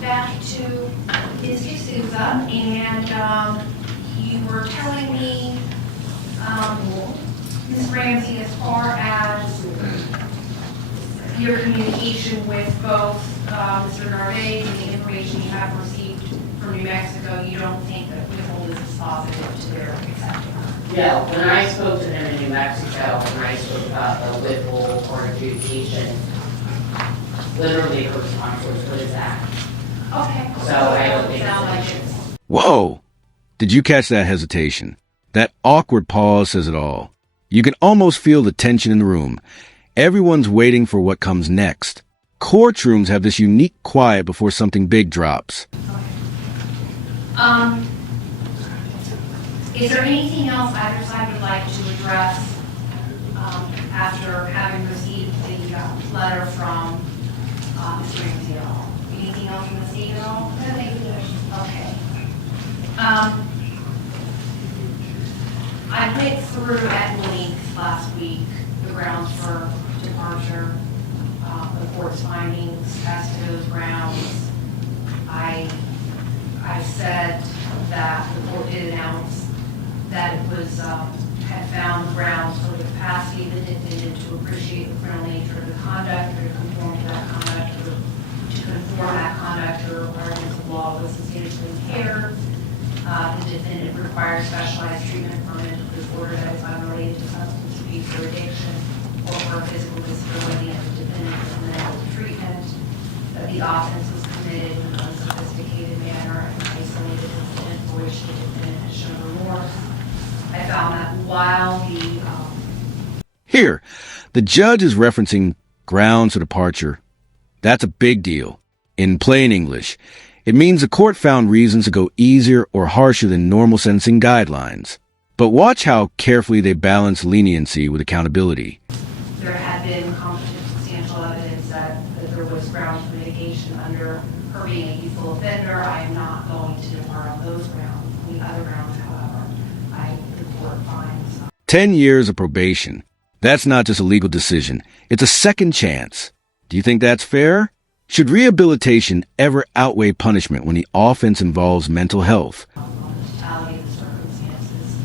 back to Ms. D'Souza, and you were telling me, Ms. Ramsey, as far as your communication with both Mr. Narvaez and the information you have received from New Mexico, you don't think that withhold is positive to their accepting her? No, when I spoke to him in New Mexico, when I spoke about the withhold or adjudication, literally her response was, what is that? Okay. So I don't think Sound like it's it's Whoa! Did you catch that hesitation? That awkward pause says it all. You can almost feel the tension in the room. Everyone's waiting for what comes next. Courtrooms have this unique quiet before something big drops. Is there anything else either side would like to address after having received the letter from Mr. Ramsey at all? Anything else from the state at all? No, thank you. Okay. I went through at length last week the grounds for departure, the court's findings as to those grounds. I said that the court did announce that it was had found grounds for the capacity of the defendant to appreciate the criminal nature of the conduct, or to conform to that conduct, or to conform that conduct to requirements of law was substantially impaired. The defendant requires specialized treatment for mental disorder that is unrelated to substance abuse or addiction, or for physical disability, and the defendant is in medical treatment. That the offense was committed in an unsophisticated manner and isolated incident for which the defendant has shown remorse. I found that while Here, the judge is referencing grounds for departure. That's a big deal. In plain English, it means the court found reasons to go easier or harsher than normal sentencing guidelines. But watch how carefully they balance leniency with accountability. there had been competent substantial evidence that there was grounds for mitigation under her being a youthful offender, I am not going to depart on those grounds. The other grounds, however, the court finds. 10 years of probation. That's not just a legal decision. It's a second chance. Do you think that's fair? Should rehabilitation ever outweigh punishment when the offense involves mental health? On the totality of the circumstances,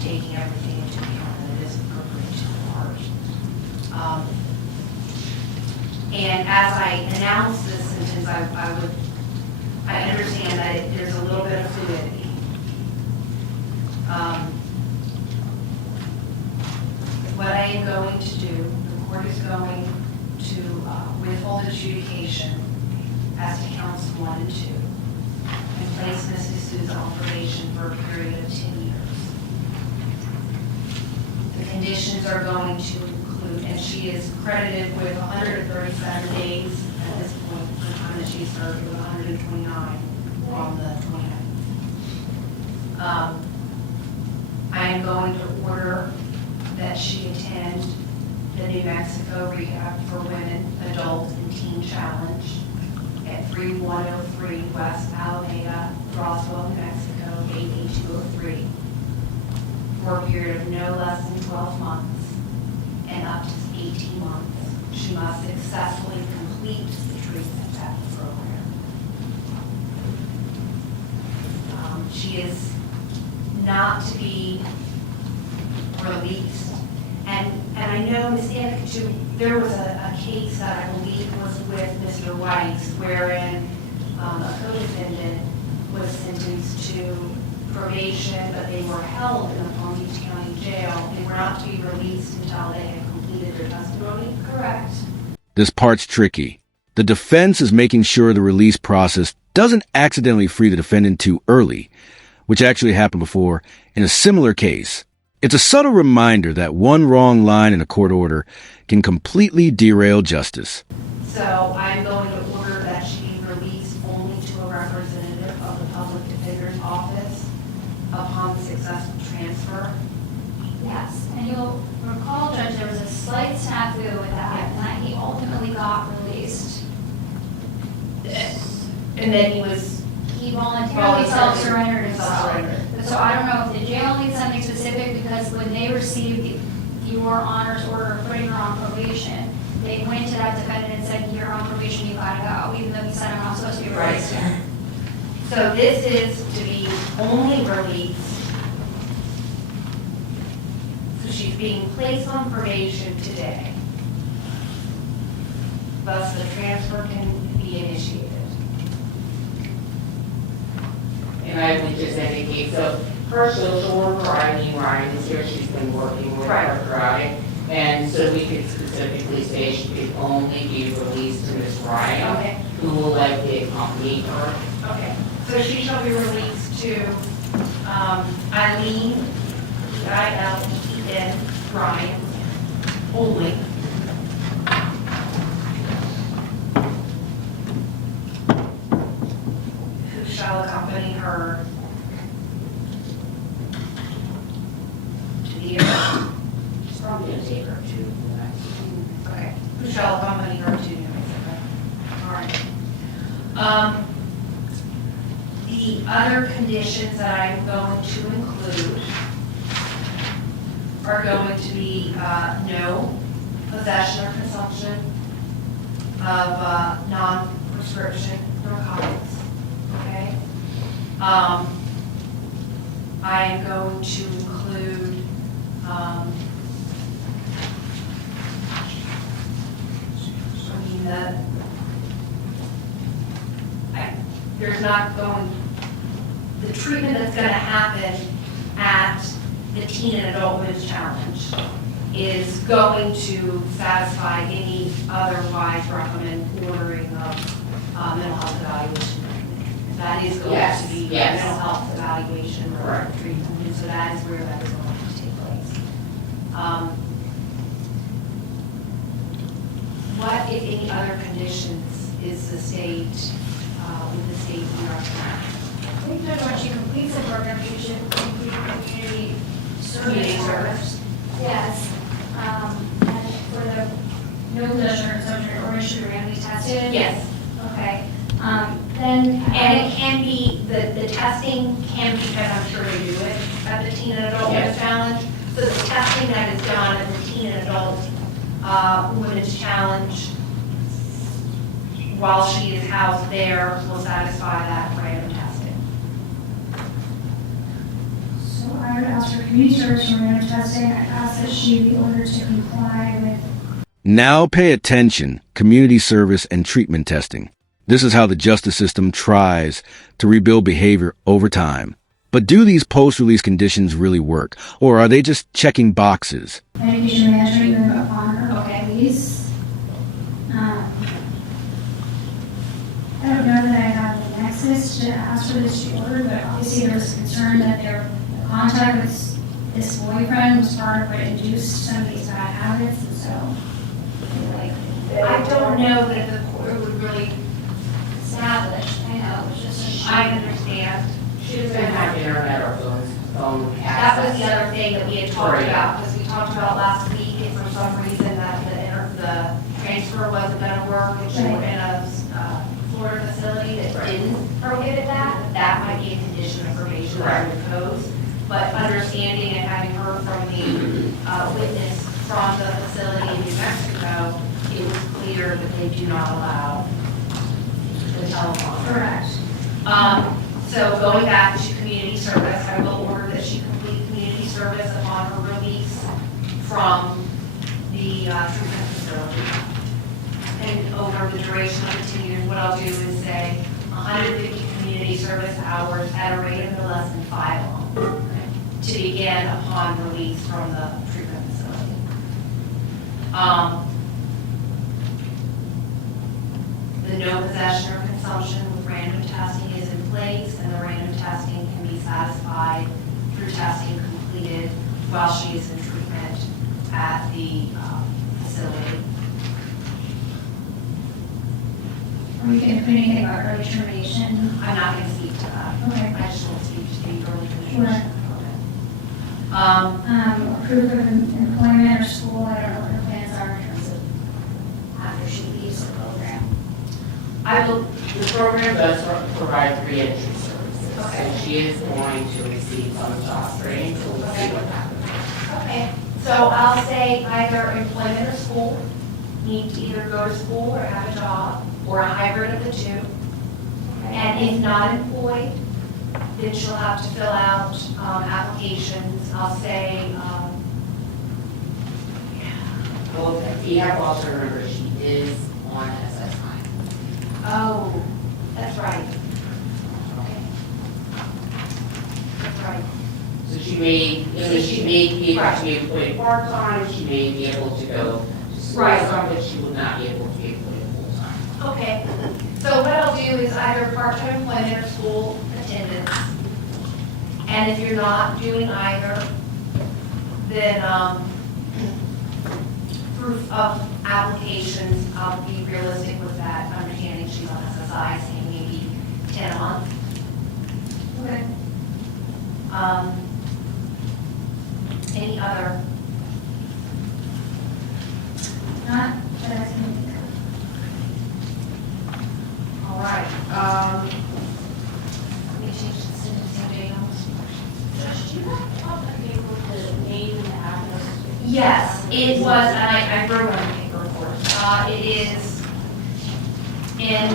taking everything into account, that it is appropriate to depart. And as I announce this sentence, I understand that there's a little bit of fluidity. What I am going to do, the court is going to withhold adjudication as to counts 1 and 2 and place Ms. D'Souza on probation for a period of 10 years. The conditions are going to include, and she is credited with 137 days at this point, the time that she served, with 129 on the 29th. I am going to order that she attend the New Mexico Rehab for Women, Adult, and Teen Challenge at 3103 West Alameda, Crosswell, New Mexico, 88203, for a period of no less than 12 months and up to 18 months. She must successfully complete the treatment at the program. She is not to be released. And I know, Ms. Danica, there was a case that I believe was with Mr. Weiss, wherein a co-defendant was sentenced to probation, but they were held in the Palm Beach County Jail. They were not to be released until they had completed their testimony. Correct. This part's tricky. The defense is making sure the release process doesn't accidentally free the defendant too early, which actually happened before in a similar case. It's a subtle reminder that one wrong line in a court order can completely derail justice. So I'm going to order that she be released only to a representative of the public defender's office upon successful transfer. Yes, and you'll recall, Judge, there was a slight snafu with that, and that he ultimately got released. And then He voluntarily self-surrendered himself. Self-surrendered. So I don't know if the jail needs something specific, because when they received your Honor's order of putting her on probation, they pointed to that defendant and said, you're on probation, you gotta go, even though he said I'm not supposed to be released yet. So this is to be only released. So she's being placed on probation today. Thus, the transfer can be initiated. And I would just indicate, so her social worker, Eileen Ryan, is here, she's been working with her throughout. And so we could specifically say she could only be released to Ms. Ryan, Okay. who will likely accompany her. Okay, so she shall be released to Eileen, I-L-E-N, Ryan, only. Who shall accompany her to the airport. She's probably gonna take her to the next. Okay, who shall accompany her to New Mexico. All right. The other conditions that I'm going to include are going to be no possession or consumption of non-prescription narcotics, okay? I am going to include there's not going, the treatment that's going to happen at the teen and adult women's challenge is going to satisfy any otherwise ordering of mental health evaluation. That is going Yes, to be yes. mental health evaluation or Correct. treatment, and so that is where that is going to take place. What, if any, other conditions is the state, with the state recommend? I think that when she completes the program, she should complete community Community service. Yes. And for the no possession or consumption, or it should be randomly tested? Yes. Okay. Then. And it can be, the testing can be, and I'm sure they do it at the teen and adult women's challenge. So the testing that is done at the teen and adult women's challenge while she is housed there will satisfy that random testing. So I would ask for community service for random testing. I ask that she be ordered to comply with. Now pay attention, community service and treatment testing. This is how the justice system tries to rebuild behavior over time. But do these post-release conditions really work, or are they just checking boxes? Medication management room upon her release. I don't know that I have the nexus to ask for this to be ordered, but obviously there was concern that their contact with this boyfriend was part of what induced some of these bad habits, and so, like. I don't know that the court would really, Established, I know, it's just a. I understand. She doesn't have internet or phone access. That was the other thing that we had talked Right. about, because we talked about last week, if for some reason that the transfer wasn't gonna work, and she were in a Florida facility that didn't prohibit that, that might be a condition of probation that I would impose. But understanding and having heard from the witness from the facility in New Mexico, it was clear that they do not allow the telephone. Correct. So going back to community service, I will order that she complete community service upon her release from the treatment facility. And over the duration of the 2 years, what I'll do is say 150 community service hours at a rate of no less than 5 a month to begin upon release from the treatment facility. The no possession or consumption with random testing is in place, and the random testing can be satisfied through testing completed while she is in treatment at the facility. Are we going to put anything about early termination? I'm not going to speak to that. Okay. I just won't speak to the early Right. termination. Proof of employment or school, I don't know what her plans are in terms of after she leaves the program. I will, The program does provide re-entry services. Okay. So she is going to receive some job training, so we'll see what happens. okay, so I'll say either employment or school need to either go to school or have a job, or a hybrid of the two. And if not employed, then she'll have to fill out applications. I'll say, Well, you have to also remember, she is on SSI. oh, that's right. That's right. So she may, she may be able to be employed part-time, she may be able to go to school, Right. but she would not be able to be employed full-time. Okay, so what I'll do is either part-time employment or school attendance. And if you're not doing either, then, proof of applications, I'll be realistic with that, understanding she's on SSI, saying maybe 10 a month. Okay. Any other? Not that I can think of. All right, let me change the sentencing date on this. Judge, do you have a paper with the name and the address? Yes, it was, and I wrote on the paper report. It is in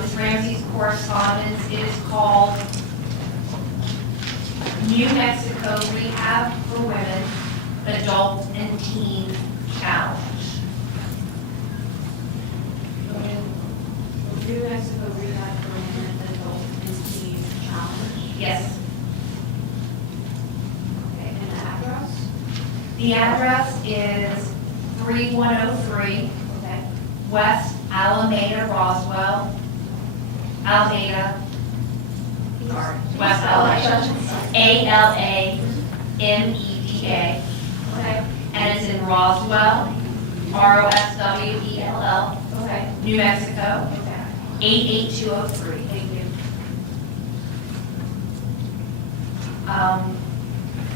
Ms. Ramsey's correspondence. It is called New Mexico Rehab for Women, Adult and Teen Challenge. New Mexico Rehab for Women, Adult and Teen Challenge. Yes, Okay, and the address? the address is 3103 Okay. West Alameda Roswell, Alameda, sorry, West Alameda, ALAMEDA, Okay. and it's in Roswell, ROSWELL, Okay. New Mexico, Okay. 88203. Thank you.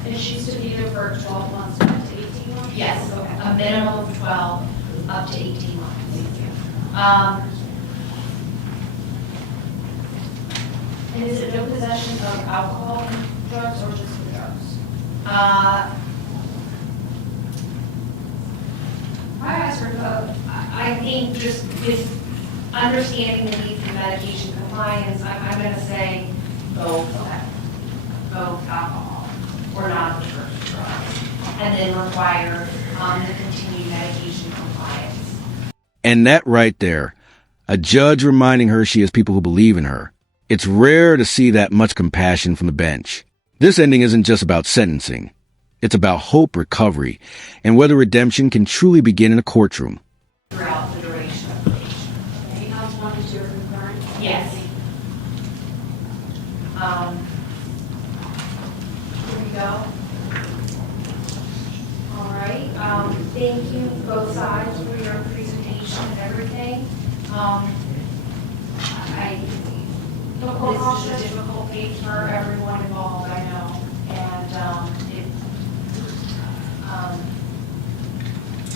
And she's to be there for 12 months up to 18 months? Yes, Okay. a minimum of 12, up to 18 months. And is it no possession of alcohol and drugs or just the drugs? I asked her both. I think just with understanding the need for medication compliance, I'm going to say both alcohol or non-prescription drugs, and then require the continued medication compliance. And that right there, a judge reminding her she has people who believe in her. It's rare to see that much compassion from the bench. This ending isn't just about sentencing. It's about hope recovery and whether redemption can truly begin in a courtroom. Throughout the duration of probation. Okay, Councilwoman, is your concurrent? Yes. Here we go. All right, thank you both sides for your presentation and everything. This is a difficult case for everyone involved, I know, and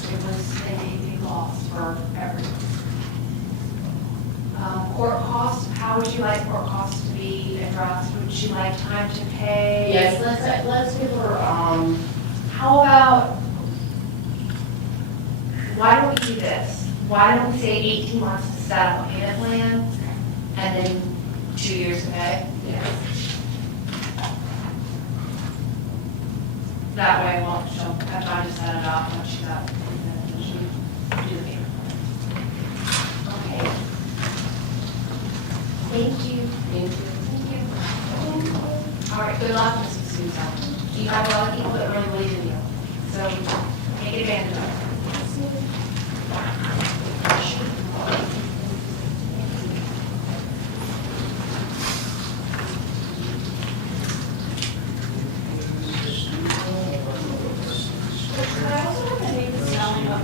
it was a big loss for everyone. Court costs, how would you like court costs to be addressed? Would you like time to pay? Yes, let's give her, How about, why don't we do this? Why don't we say 18 months to set up a payment plan, and then 2 years to pay? That way, she'll have time to set it up when she's up, and then she'll do the payment plan. Okay. Thank you. Thank you. Thank you. All right, good luck, Mrs. Susan. You have a lot of people that really believe in you, so take advantage of it. Could I also have the name and spelling of,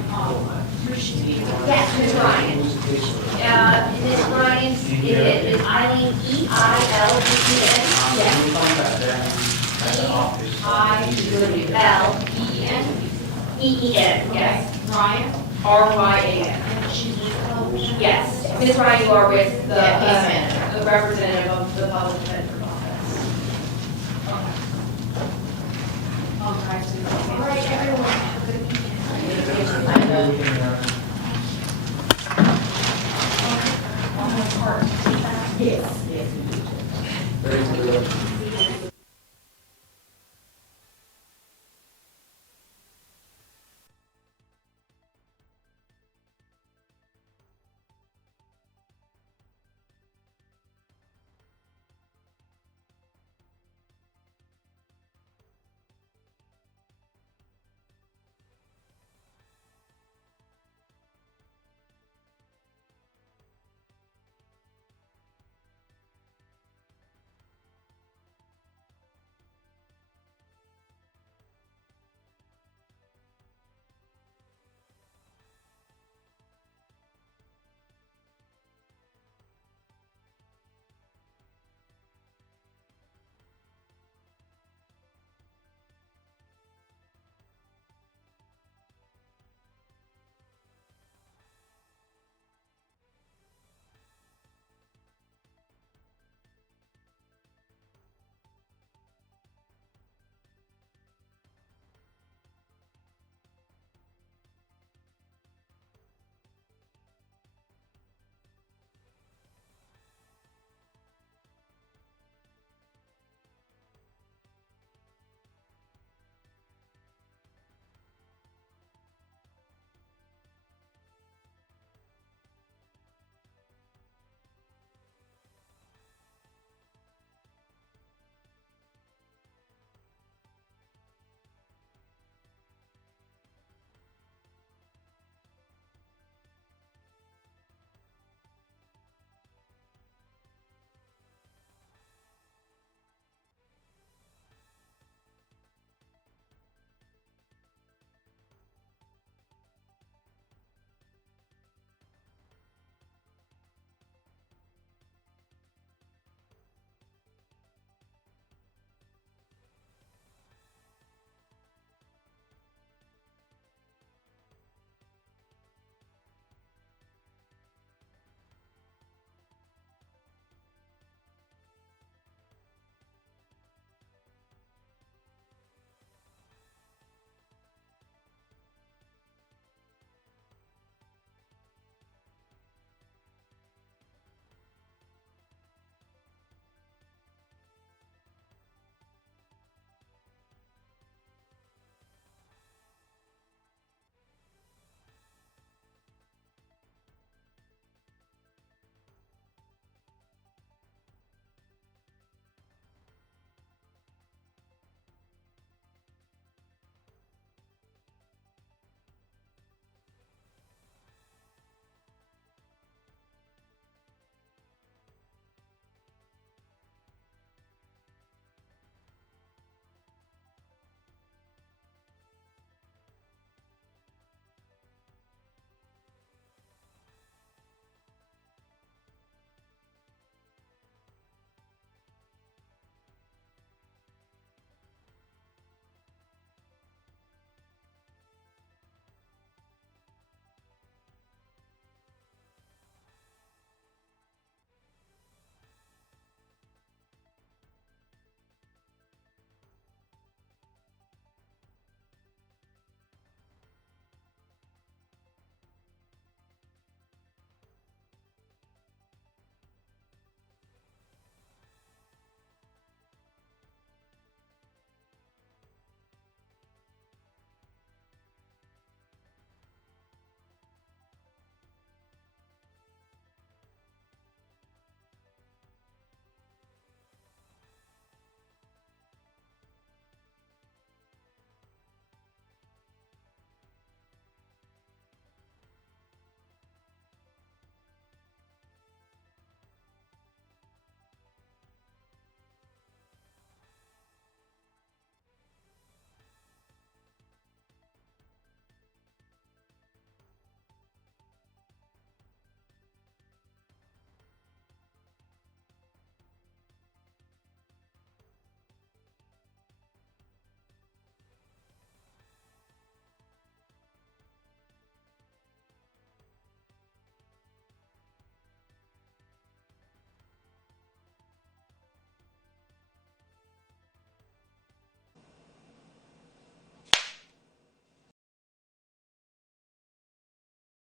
who she's meeting with? Yes, Ms. Ryan. Ms. Ryan's, it is Eileen, E-I-L-E-N. I-L-E-N. E-E-N, yes. Ryan? R-Y-A-N. And she's with, Yes. Ms. Ryan, you are with the Yeah, case manager. the representative of the public defender's office. all right, everyone, have a good evening. I know. have a card to take that? Yes, yes, we do. Thank you very much.